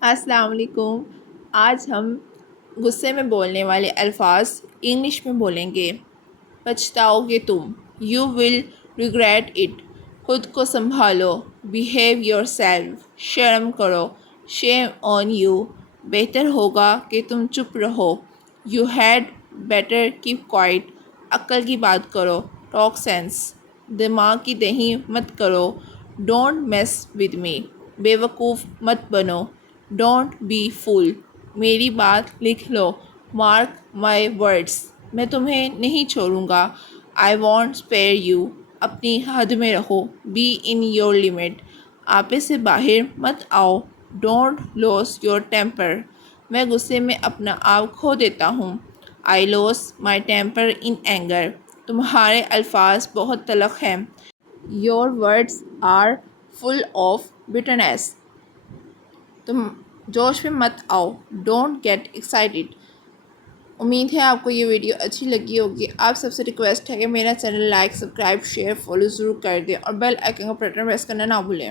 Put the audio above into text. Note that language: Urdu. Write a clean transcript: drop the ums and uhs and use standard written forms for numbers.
السلام علیکم۔ آج ہم غصے میں بولنے والے الفاظ انگلش میں بولیں گے۔ پچھتاؤ گے تم، یو ول ریگریٹ اٹ۔ خود کو سنبھالو، بیہیو یور سیلف۔ شرم کرو، شیم آن یو۔ بہتر ہوگا کہ تم چپ رہو، you had better keep quiet. عقل کی بات کرو، ٹاک سینس۔ دماغ کی دہی مت کرو، ڈونٹ میس ود می۔ بیوقوف مت بنو، ڈونٹ بی فول۔ میری بات لکھ لو، مارک مائی ورڈس۔ میں تمہیں نہیں چھوڑوں گا، آئی وانٹ اسپیئر یو۔ اپنی حد میں رہو، بی ان یور لمٹ۔ آپے سے باہر مت آؤ، ڈونٹ لوز یور ٹیمپر۔ میں غصے میں اپنا آپ کھو دیتا ہوں، I lose my temper in anger. تمہارے الفاظ بہت تلخ ہیں، your words are full of bitterness. تم جوش میں مت آؤ، ڈونٹ گیٹ ایکسائٹیڈ۔ امید ہے آپ کو یہ ویڈیو اچھی لگی ہوگی۔ آپ سب سے ریکویسٹ ہے کہ میرا channel like, subscribe, share, follow ضرور کر دیں اور بیل آئیکن کا بٹن پریس کرنا نہ بھولیں۔